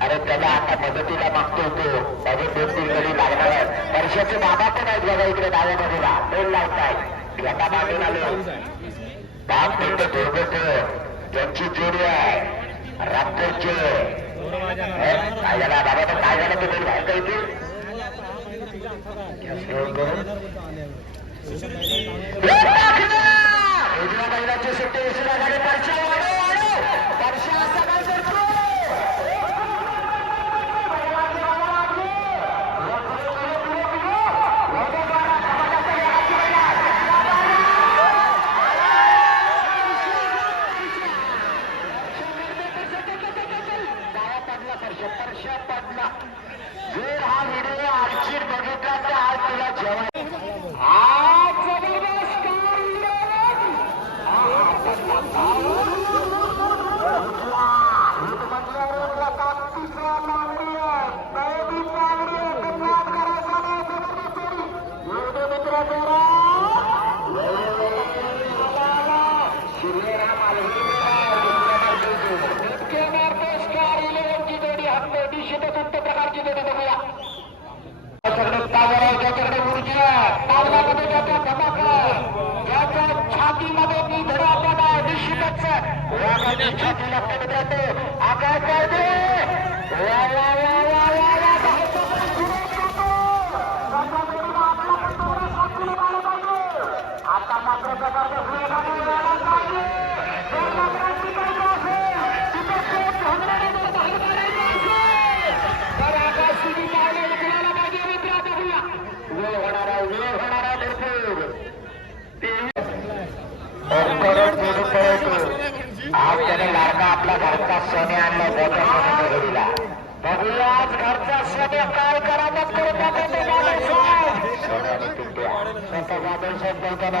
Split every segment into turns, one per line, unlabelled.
अरे त्याला आता मदतीला मागतो तो. अजून दोन तीन गडी लागणार वर्षाचे बाबा पण आहेत बघा इकडे डाव्या बाजूला. दोन लावताय एका मागून आलो मिनिटं दुर्गत त्यांची जोडी आहे रामपूरचे. काय झालं बाबा तर काय झालं तुम्ही बाहेर इथे? उजव्या बैलाची सुट्टी उशिरा गाडी परशा वाढव परशा असा काय करतो সেটা করতে দেখার জন্য এটা দেখো যতক্ষণে পাগলায় যতক্ষণে মুরগিরা পাগলা মধ্যে যত ধমাকা যত ছাতি আপনার মাত্র প্রকাশ হয়ে থাকে त्याने लाडका आपला घरचा सोने आणला मोठ्या सोन्याच्या घडीला बघूया आज घरचा सोने काय करामत करून सोने आणि पिंट्या स्वतः जाधव साहेब बोलताना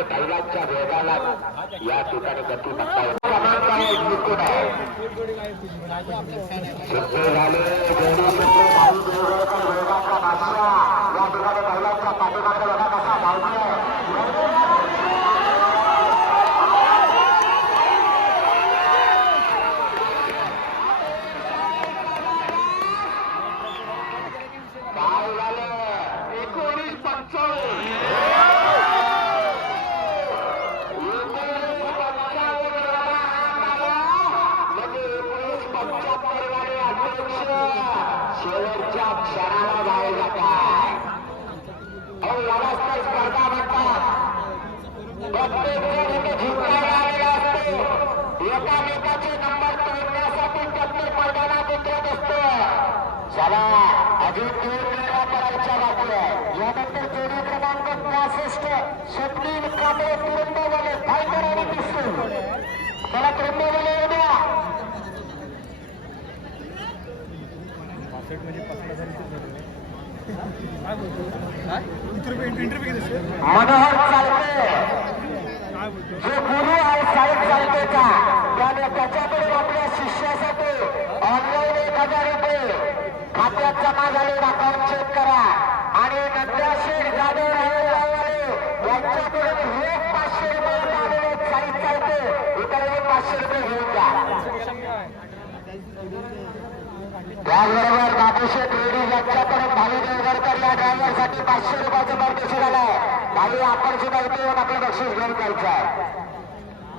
आणि बैलांच्या वेगाला या ठिकाणी गती आहे. सुट्टे झाले जोडी सुट्टे भाई देवळकर वेगाचा बादशाह या ठिकाणी बैलांच्या पाठीमागे बघा कसा धावतोय काय झालं एकोणीस पंचावन्न एकोणीस पंचावन्न म्हणजे एकोणीस पंच्याहत्तर वाले अध्यक्ष शेवटच्या क्षणाला जावे जातात अहो यालाच तर स्पर्धा म्हणतात. प्रत्येक जण इथे जिंकायला आलेला असतो. एकामेकाचे नंबर तोडण्यासाठी प्रत्येक मैदानात उतरत असतो. चला अजून दोन वेळा करायच्या बाकी आहे यानंतर जोडी क्रमांक पासष्ट स्वप्नील कांबळे तिरंदावाले फायटर आणि पिस्तूल मला तिरंदावाले येऊ द्या मनोहर चालते. जो गुरु आहे साहेब चालते का त्याने त्याच्याकडे आपल्या शिष्यासाठी ऑनलाईन एक हजार रुपये. खात्यात जमा झाले अकाउंट चेक करा. आणि नंतर शेठ जाधव राहणारे यांच्याकडून हे पाचशे रुपये आलेले साईड चालते. इकडे पाचशे रुपये घेऊन जा. त्याचबरोबर बाबूशेठ लेडीज यांच्याकडून भावी देवगडकर या ड्रायव्हरसाठी पाचशे रुपयाचं बक्षीस आलंय भावी आपण सुद्धा इथे येऊन आपलं बक्षीस घेऊन जायचं आहे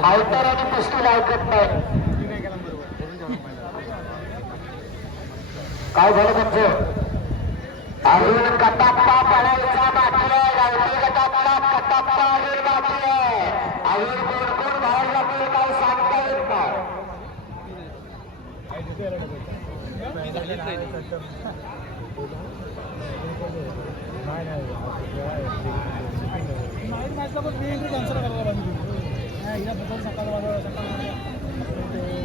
फायटर आणि पिस्तूल ऐकत नाही. काय झालं तुमचं? अजून कटाप्पा पडायचा बाकी आहे गावठी गटातला कटाप्पा अजून बाकी आहे. अजून कोण कोण बाहेर जातील काय सांगता येत नाही.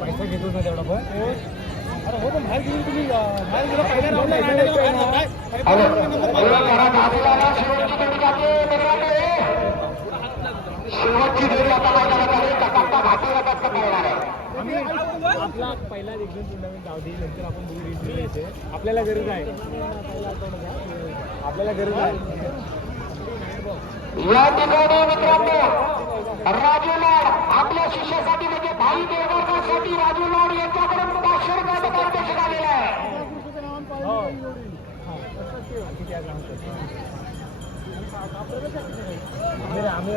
पैसा घेतो ना तेवढा पण. हो
शेवटची आता मैदानात घाटी पकडणार आहे
आपला पहिला टुर्नामेंट नंतर आपण बघू रिझल्ट आपल्याला गरज आहे आपल्याला गरज आहे
या ठिकाणी मित्रांनो राजू लाड आपल्या शिष्यासाठी म्हणजे भाई देवगडसाठी राजू लाड यांच्याकडून पाचशे रुपयाचं पारितोषिक आलेलं आहे
हो हा. आणखी काय सांगतो? आम्ही-